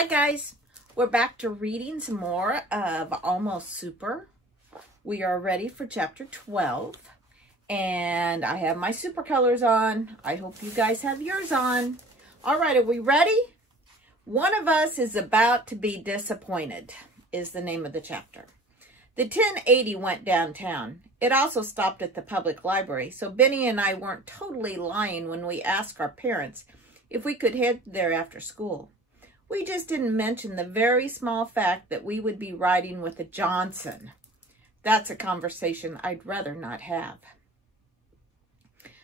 Hi guys, we're back to reading some more of Almost Super. We are ready for chapter 12 and I have my super colors on. I hope you guys have yours on. All right, are we ready? One of us is about to be disappointed is the name of the chapter. The 1080 went downtown. It also stopped at the public library, so Benny and I weren't totally lying when we asked our parents if we could head there after school. We just didn't mention the very small fact that we would be riding with a Johnson. That's a conversation I'd rather not have.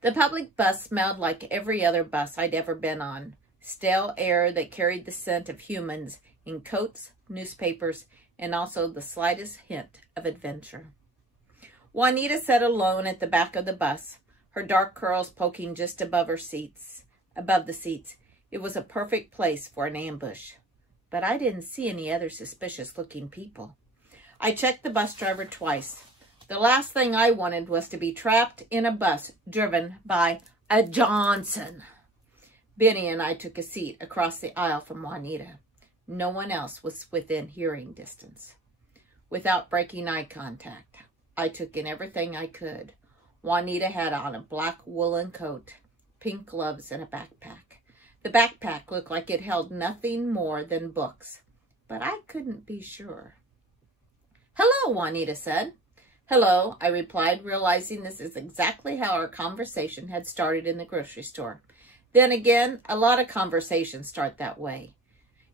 The public bus smelled like every other bus I'd ever been on. Stale air that carried the scent of humans in coats, newspapers, and also the slightest hint of adventure. Juanita sat alone at the back of the bus, her dark curls poking just above the seats. It was a perfect place for an ambush, but I didn't see any other suspicious-looking people. I checked the bus driver twice. The last thing I wanted was to be trapped in a bus driven by a Johnson. Benny and I took a seat across the aisle from Juanita. No one else was within hearing distance. Without breaking eye contact, I took in everything I could. Juanita had on a black woolen coat, pink gloves, and a backpack. The backpack looked like it held nothing more than books, but I couldn't be sure. "Hello," Juanita said. "Hello," I replied, realizing this is exactly how our conversation had started in the grocery store. Then again, a lot of conversations start that way.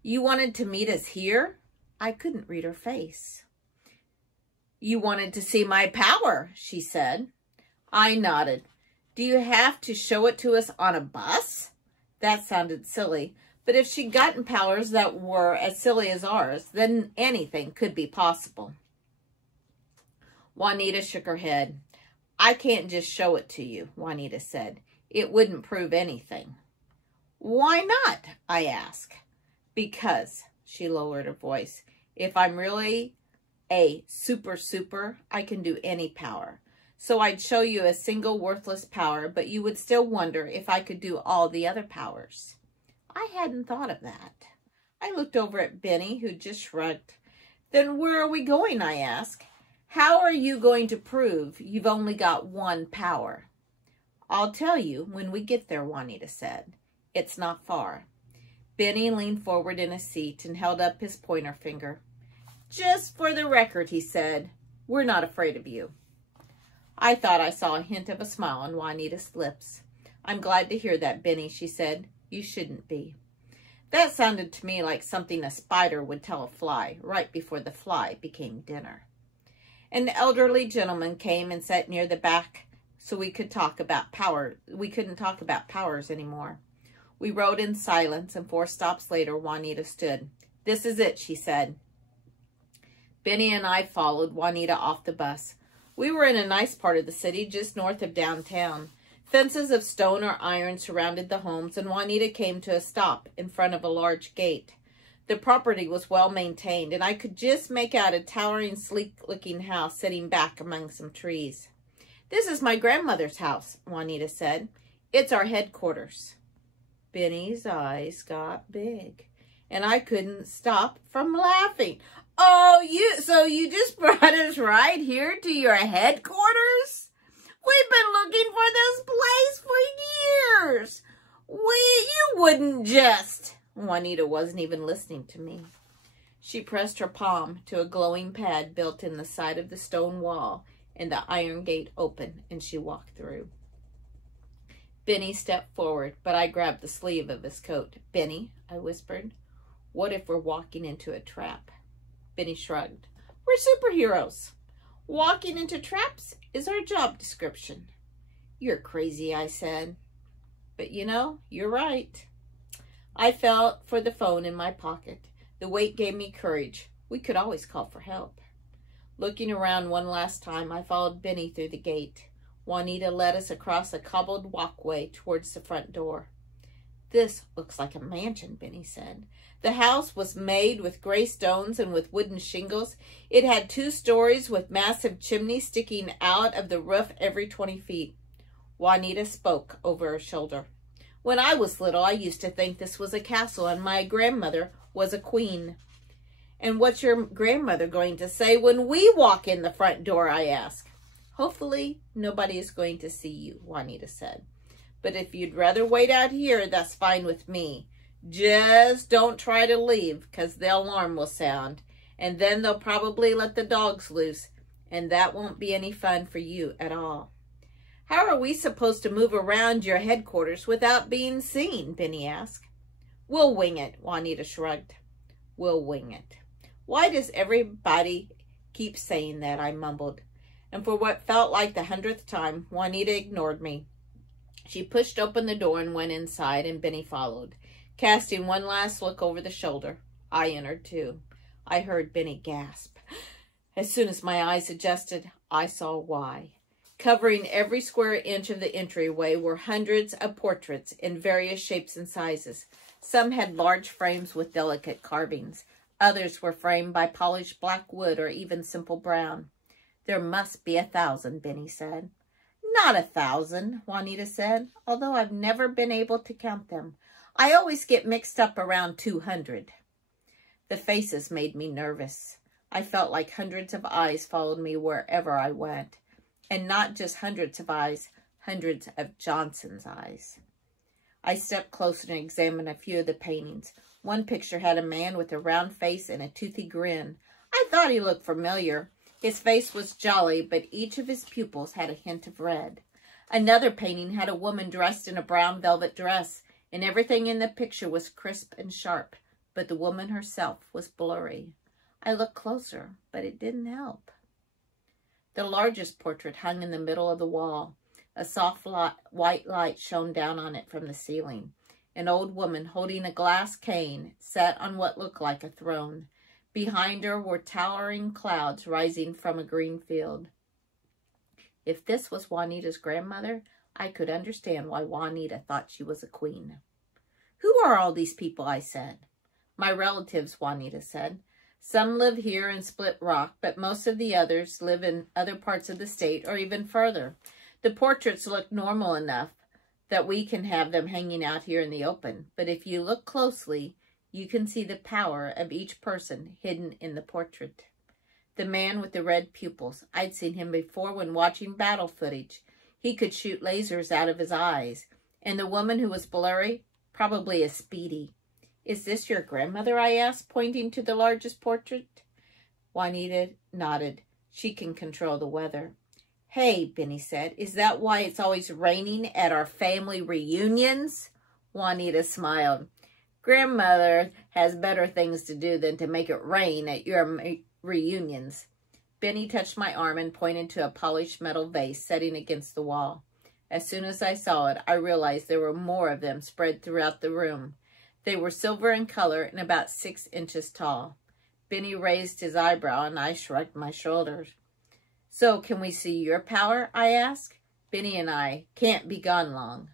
"You wanted to meet us here?" I couldn't read her face. "You wanted to see my power," she said. I nodded. "Do you have to show it to us on a bus?" That sounded silly, but if she'd gotten powers that were as silly as ours, then anything could be possible. Juanita shook her head. "I can't just show it to you," Juanita said. "It wouldn't prove anything." "Why not?" I asked. "Because," she lowered her voice, "if I'm really a super, I can do any power. So I'd show you a single worthless power, but you would still wonder if I could do all the other powers." I hadn't thought of that. I looked over at Benny, who just shrugged. "Then where are we going?" I asked. "How are you going to prove you've only got one power?" "I'll tell you when we get there," Juanita said. "It's not far." Benny leaned forward in his seat and held up his pointer finger. "Just for the record," he said, "we're not afraid of you." I thought I saw a hint of a smile on Juanita's lips. "I'm glad to hear that, Benny," she said. "You shouldn't be." That sounded to me like something a spider would tell a fly right before the fly became dinner. An elderly gentleman came and sat near the back so we could talk about power. We couldn't talk about powers anymore. We rode in silence, and 4 stops later, Juanita stood. "This is it," she said. Benny and I followed Juanita off the bus. We were in a nice part of the city, just north of downtown. Fences of stone or iron surrounded the homes, and Juanita came to a stop in front of a large gate. The property was well maintained, and I could just make out a towering, sleek-looking house sitting back among some trees. "This is my grandmother's house," Juanita said. "It's our headquarters." Benny's eyes got big, and I couldn't stop from laughing. "Oh, so you just brought us right here to your headquarters? We've been looking for this place for years. You wouldn't just..." Juanita wasn't even listening to me. She pressed her palm to a glowing pad built in the side of the stone wall, and the iron gate opened, and she walked through. Benny stepped forward, but I grabbed the sleeve of his coat. "Benny," I whispered, "what if we're walking into a trap?" Benny shrugged. "We're superheroes. Walking into traps is our job description." "You're crazy," I said. "But you know, you're right." I felt for the phone in my pocket. The weight gave me courage. We could always call for help. Looking around one last time, I followed Benny through the gate. Juanita led us across a cobbled walkway towards the front door. "This looks like a mansion," Benny said. The house was made with gray stones and with wooden shingles. It had 2 stories with massive chimneys sticking out of the roof every 20 feet. Juanita spoke over her shoulder. When I was little, I used to think this was a castle and my grandmother was a queen. And what's your grandmother going to say when we walk in the front door, I asked. Hopefully, nobody is going to see you, Juanita said. But if you'd rather wait out here, that's fine with me. Just don't try to leave, because the alarm will sound. And then they'll probably let the dogs loose, and that won't be any fun for you at all. How are we supposed to move around your headquarters without being seen? Benny asked. We'll wing it, Juanita shrugged. We'll wing it. Why does everybody keep saying that? I mumbled. And for what felt like the 100th time, Juanita ignored me. She pushed open the door and went inside, and Benny followed. Casting one last look over the shoulder, I entered too. I heard Benny gasp. As soon as my eyes adjusted, I saw why. Covering every square inch of the entryway were hundreds of portraits in various shapes and sizes. Some had large frames with delicate carvings. Others were framed by polished black wood or even simple brown. There must be 1,000, Benny said. Not 1,000, Juanita said, although I've never been able to count them. I always get mixed up around 200. The faces made me nervous. I felt like hundreds of eyes followed me wherever I went. And not just hundreds of eyes, hundreds of Johnson's eyes. I stepped closer and examined a few of the paintings. One picture had a man with a round face and a toothy grin. I thought he looked familiar. His face was jolly, but each of his pupils had a hint of red. Another painting had a woman dressed in a brown velvet dress, and everything in the picture was crisp and sharp, but the woman herself was blurry. I looked closer, but it didn't help. The largest portrait hung in the middle of the wall. A soft white light shone down on it from the ceiling. An old woman holding a glass cane sat on what looked like a throne. Behind her were towering clouds rising from a green field. If this was Juanita's grandmother, I could understand why Juanita thought she was a queen. Who are all these people? I said. My relatives, Juanita said. Some live here in Split Rock, but most of the others live in other parts of the state or even further. The portraits look normal enough that we can have them hanging out here in the open. But if you look closely, you can see the power of each person hidden in the portrait. The man with the red pupils, I'd seen him before when watching battle footage. He could shoot lasers out of his eyes. And the woman who was blurry, probably a Speedy. Is this your grandmother? I asked, pointing to the largest portrait. Juanita nodded. She can control the weather. Hey, Benny said, is that why it's always raining at our family reunions? Juanita smiled. Grandmother has better things to do than to make it rain at your reunions. Benny touched my arm and pointed to a polished metal vase setting against the wall. As soon as I saw it, I realized there were more of them spread throughout the room. They were silver in color and about 6 inches tall. Benny raised his eyebrow and I shrugged my shoulders. So, can we see your power? I asked. Benny and I can't be gone long.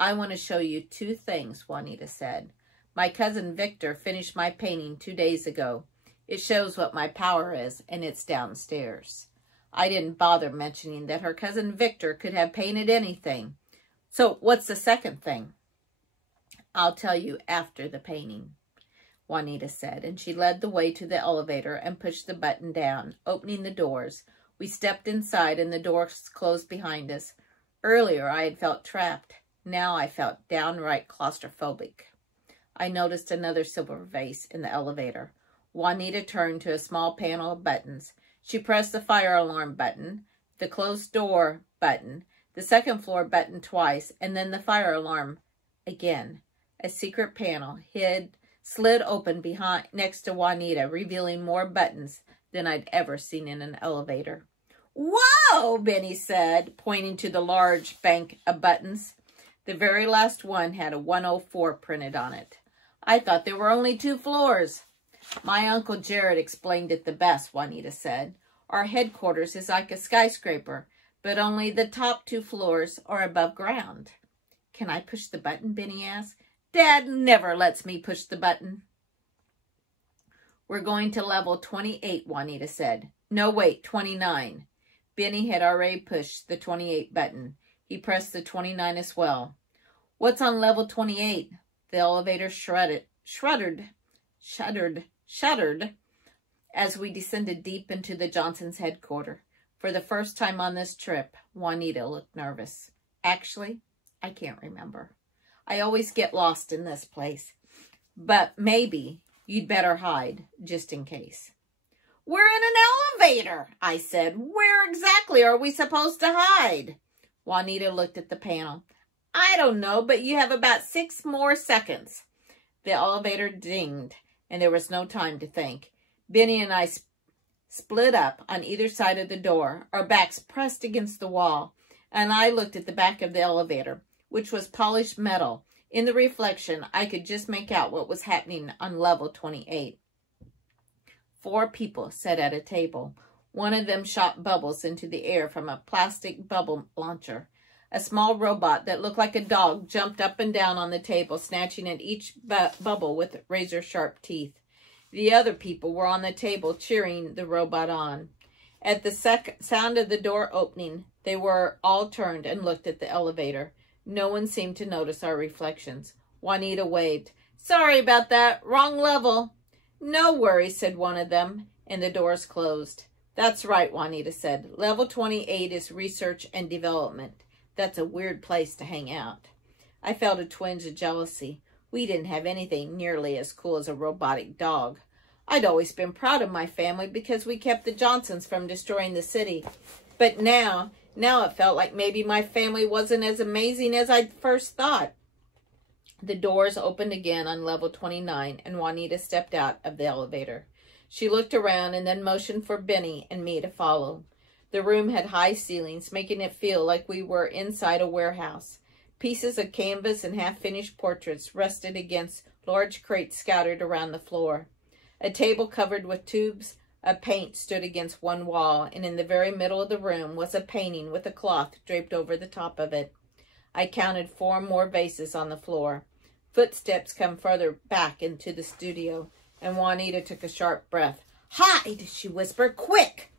I want to show you 2 things, Juanita said. My cousin Victor finished my painting 2 days ago. It shows what my power is, and it's downstairs. I didn't bother mentioning that her cousin Victor could have painted anything. So, what's the second thing? I'll tell you after the painting, Juanita said, and she led the way to the elevator and pushed the button down, opening the doors. We stepped inside and the doors closed behind us. Earlier, I had felt trapped. Now I felt downright claustrophobic. I noticed another silver vase in the elevator. Juanita turned to a small panel of buttons. She pressed the fire alarm button, the closed door button, the second floor button twice, and then the fire alarm again. A secret panel slid open next to Juanita, revealing more buttons than I'd ever seen in an elevator. Whoa, Benny said, pointing to the large bank of buttons. The very last one had a 104 printed on it. I thought there were only 2 floors. My Uncle Jared explained it the best, Juanita said. Our headquarters is like a skyscraper, but only the top 2 floors are above ground. Can I push the button? Benny asked. Dad never lets me push the button. We're going to level 28, Juanita said. No, wait, 29. Benny had already pushed the 28 button. He pressed the 29 as well. What's on level 28? The elevator shuddered as we descended deep into the Johnsons' headquarters. For the first time on this trip, Juanita looked nervous. Actually, I can't remember. I always get lost in this place. But maybe you'd better hide, just in case. We're in an elevator, I said. Where exactly are we supposed to hide? Juanita looked at the panel. I don't know, but you have about 6 more seconds. The elevator dinged, and there was no time to think. Benny and I split up on either side of the door, our backs pressed against the wall, and I looked at the back of the elevator, which was polished metal. In the reflection, I could just make out what was happening on level 28. 4 people sat at a table. One of them shot bubbles into the air from a plastic bubble launcher. A small robot that looked like a dog jumped up and down on the table, snatching at each bubble with razor-sharp teeth. The other people were on the table cheering the robot on. At the sound of the door opening, they were all turned and looked at the elevator. No one seemed to notice our reflections. Juanita waved. Sorry about that. Wrong level. No worries, said one of them, and the doors closed. That's right, Juanita said. Level 28 is research and development. That's a weird place to hang out. I felt a twinge of jealousy. We didn't have anything nearly as cool as a robotic dog. I'd always been proud of my family because we kept the Johnsons from destroying the city. But now it felt like maybe my family wasn't as amazing as I'd first thought. The doors opened again on level 29, and Juanita stepped out of the elevator. She looked around and then motioned for Benny and me to follow. The room had high ceilings, making it feel like we were inside a warehouse. Pieces of canvas and half-finished portraits rested against large crates scattered around the floor. A table covered with tubes of paint stood against one wall, and in the very middle of the room was a painting with a cloth draped over the top of it. I counted 4 more vases on the floor. Footsteps come further back into the studio, and Juanita took a sharp breath. Hide, she whispered. Quick!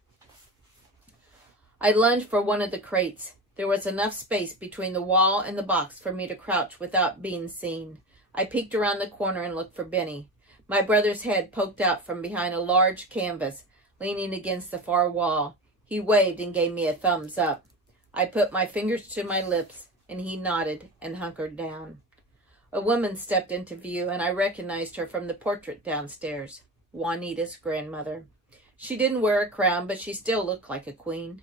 I lunged for one of the crates. There was enough space between the wall and the box for me to crouch without being seen. I peeked around the corner and looked for Benny. My brother's head poked out from behind a large canvas, leaning against the far wall. He waved and gave me a thumbs up. I put my fingers to my lips, and he nodded and hunkered down. A woman stepped into view, and I recognized her from the portrait downstairs, Juanita's grandmother. She didn't wear a crown, but she still looked like a queen.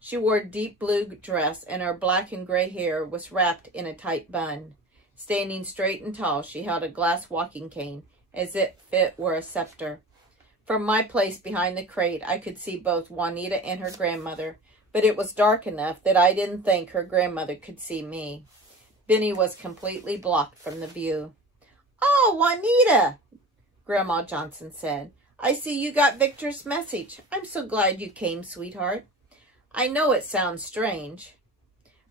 She wore a deep blue dress, and her black and gray hair was wrapped in a tight bun. Standing straight and tall, she held a glass walking cane, as if it were a scepter. From my place behind the crate, I could see both Juanita and her grandmother, but it was dark enough that I didn't think her grandmother could see me. Benny was completely blocked from the view. Oh, Juanita, Grandma Johnson said. I see you got Victor's message. I'm so glad you came, sweetheart. I know it sounds strange,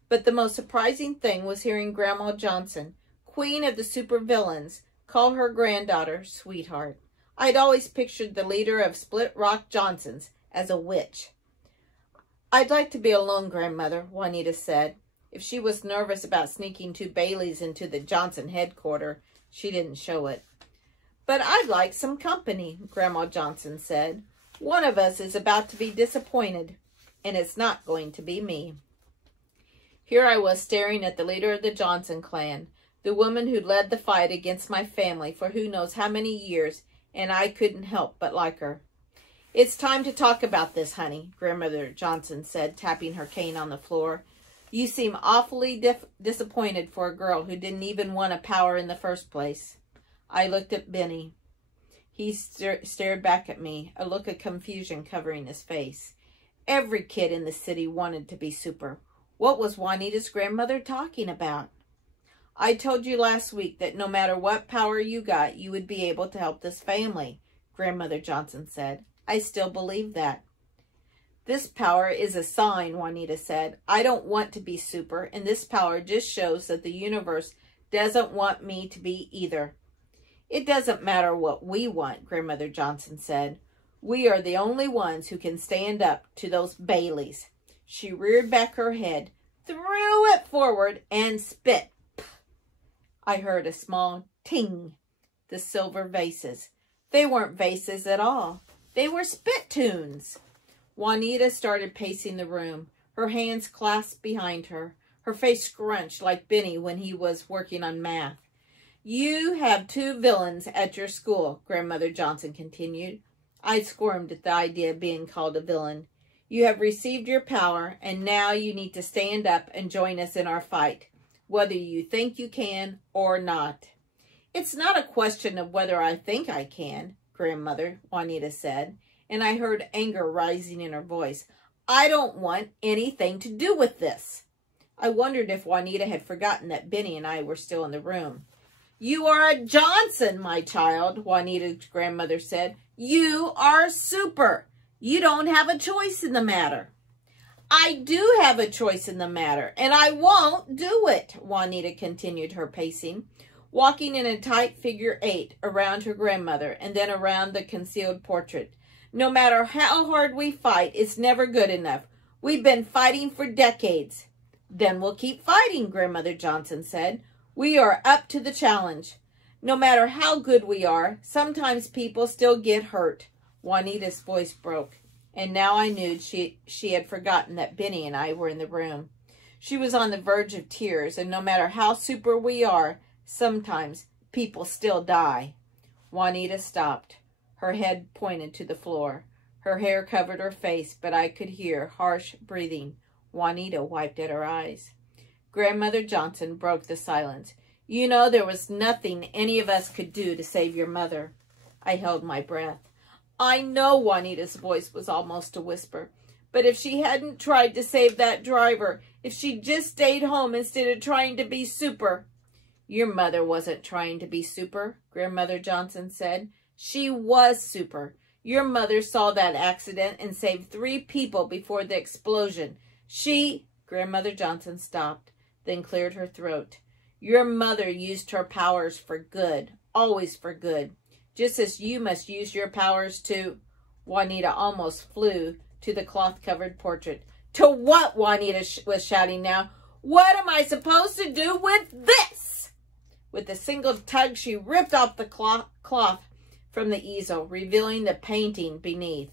but the most surprising thing was hearing Grandma Johnson, queen of the supervillains, call her granddaughter sweetheart. I'd always pictured the leader of Split Rock Johnsons as a witch. I'd like to be alone, Grandmother, Juanita said. If she was nervous about sneaking 2 Baileys into the Johnson headquarters, she didn't show it. But I'd like some company, Grandma Johnson said. One of us is about to be disappointed, and it's not going to be me. Here I was staring at the leader of the Johnson clan, the woman who led the fight against my family for who knows how many years, and I couldn't help but like her. It's time to talk about this, honey, Grandmother Johnson said, tapping her cane on the floor. You seem awfully disappointed for a girl who didn't even want a power in the first place. I looked at Benny. He stared back at me, a look of confusion covering his face. Every kid in the city wanted to be super. What was Juanita's grandmother talking about? I told you last week that no matter what power you got, you would be able to help this family, Grandmother Johnson said. I still believe that. This power is a sign, Juanita said. I don't want to be super, and this power just shows that the universe doesn't want me to be either. It doesn't matter what we want, Grandmother Johnson said. We are the only ones who can stand up to those Baileys. She reared back her head, threw it forward, and spit. I heard a small ting. The silver vases. They weren't vases at all. They were spittoons. Juanita started pacing the room, her hands clasped behind her, her face scrunched like Benny when he was working on math. You have 2 villains at your school, Grandmother Johnson continued. I squirmed at the idea of being called a villain. You have received your power, and now you need to stand up and join us in our fight, whether you think you can or not. It's not a question of whether I think I can, Grandmother, Juanita said, and I heard anger rising in her voice. I don't want anything to do with this. I wondered if Juanita had forgotten that Benny and I were still in the room. You are a Johnson, my child, Juanita's grandmother said. You are super. You don't have a choice in the matter. I do have a choice in the matter, and I won't do it, Juanita continued her pacing, walking in a tight figure 8 around her grandmother and then around the concealed portrait. No matter how hard we fight, it's never good enough. We've been fighting for decades. Then we'll keep fighting, Grandmother Johnson said. We are up to the challenge. No matter how good we are, sometimes people still get hurt. Juanita's voice broke, and now I knew she had forgotten that Benny and I were in the room. She was on the verge of tears, and no matter how super we are, sometimes people still die. Juanita stopped. Her head pointed to the floor. Her hair covered her face, but I could hear harsh breathing. Juanita wiped at her eyes. Grandmother Johnson broke the silence. You know, there was nothing any of us could do to save your mother. I held my breath. I know, Juanita's voice was almost a whisper. But if she hadn't tried to save that driver, if she just stayed home instead of trying to be super. Your mother wasn't trying to be super, Grandmother Johnson said. She was super. Your mother saw that accident and saved 3 people before the explosion. Grandmother Johnson stopped, then cleared her throat. Your mother used her powers for good, always for good, just as you must use your powers to... Juanita almost flew to the cloth-covered portrait. To what? Juanita was shouting now. What am I supposed to do with this? With a single tug, she ripped off the cloth from the easel, revealing the painting beneath.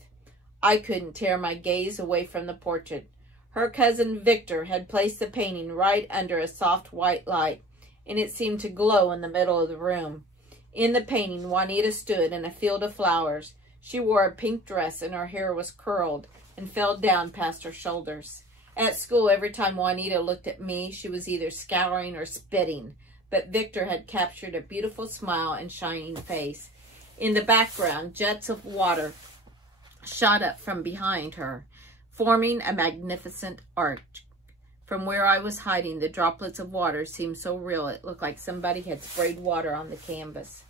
I couldn't tear my gaze away from the portrait. Her cousin Victor had placed the painting right under a soft white light, and it seemed to glow in the middle of the room. In the painting, Juanita stood in a field of flowers. She wore a pink dress, and her hair was curled and fell down past her shoulders. At school, every time Juanita looked at me, she was either scowling or spitting, but Victor had captured a beautiful smile and shining face. In the background, jets of water shot up from behind her, forming a magnificent arch. From where I was hiding, the droplets of water seemed so real it looked like somebody had sprayed water on the canvas.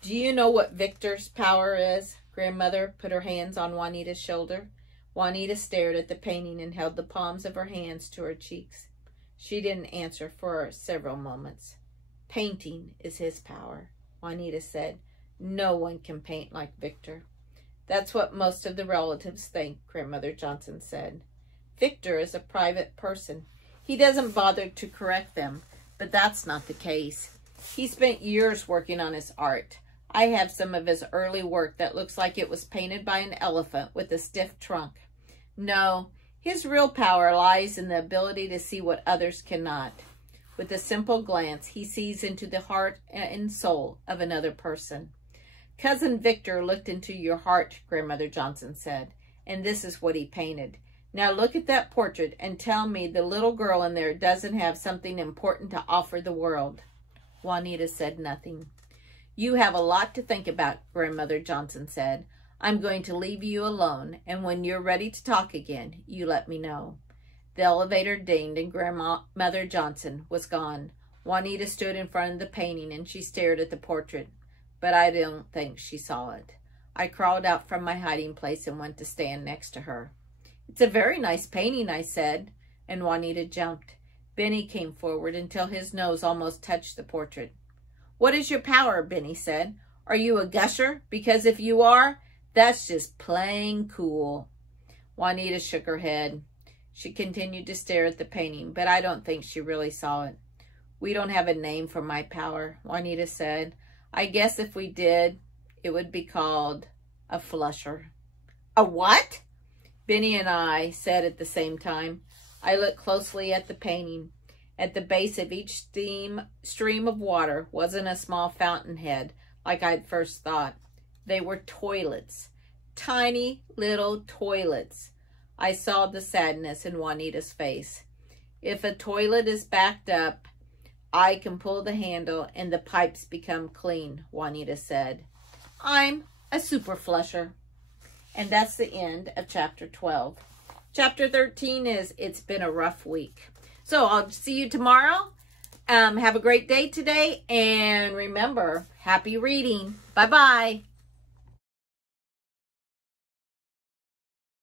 Do you know what Victor's power is? Grandmother put her hands on Juanita's shoulder. Juanita stared at the painting and held the palms of her hands to her cheeks. She didn't answer for several moments. Painting is his power, Juanita said. No one can paint like Victor. That's what most of the relatives think, Grandmother Johnson said. Victor is a private person. He doesn't bother to correct them, but that's not the case. He spent years working on his art. I have some of his early work that looks like it was painted by an elephant with a stiff trunk. No, his real power lies in the ability to see what others cannot. With a simple glance, he sees into the heart and soul of another person. Cousin Victor looked into your heart, Grandmother Johnson said, and this is what he painted. Now look at that portrait and tell me the little girl in there doesn't have something important to offer the world. Juanita said nothing. You have a lot to think about, Grandmother Johnson said. I'm going to leave you alone, and when you're ready to talk again, you let me know. The elevator dinged and Grandmother Johnson was gone. Juanita stood in front of the painting and she stared at the portrait, but I don't think she saw it. I crawled out from my hiding place and went to stand next to her. It's a very nice painting, I said, and Juanita jumped. Benny came forward until his nose almost touched the portrait. What is your power? Benny said. Are you a gusher? Because if you are, that's just plain cool. Juanita shook her head. She continued to stare at the painting, but I don't think she really saw it. We don't have a name for my power, Juanita said. I guess if we did, it would be called a flusher. A what? Benny and I said at the same time. I looked closely at the painting. At the base of each stream of water wasn't a small fountainhead like I'd first thought. They were toilets. Tiny little toilets. I saw the sadness in Juanita's face. If a toilet is backed up, I can pull the handle and the pipes become clean, Juanita said. I'm a super flusher. And that's the end of chapter 12. Chapter 13 is It's Been a Rough Week. So I'll see you tomorrow. Have a great day today. And remember, happy reading. Bye-bye.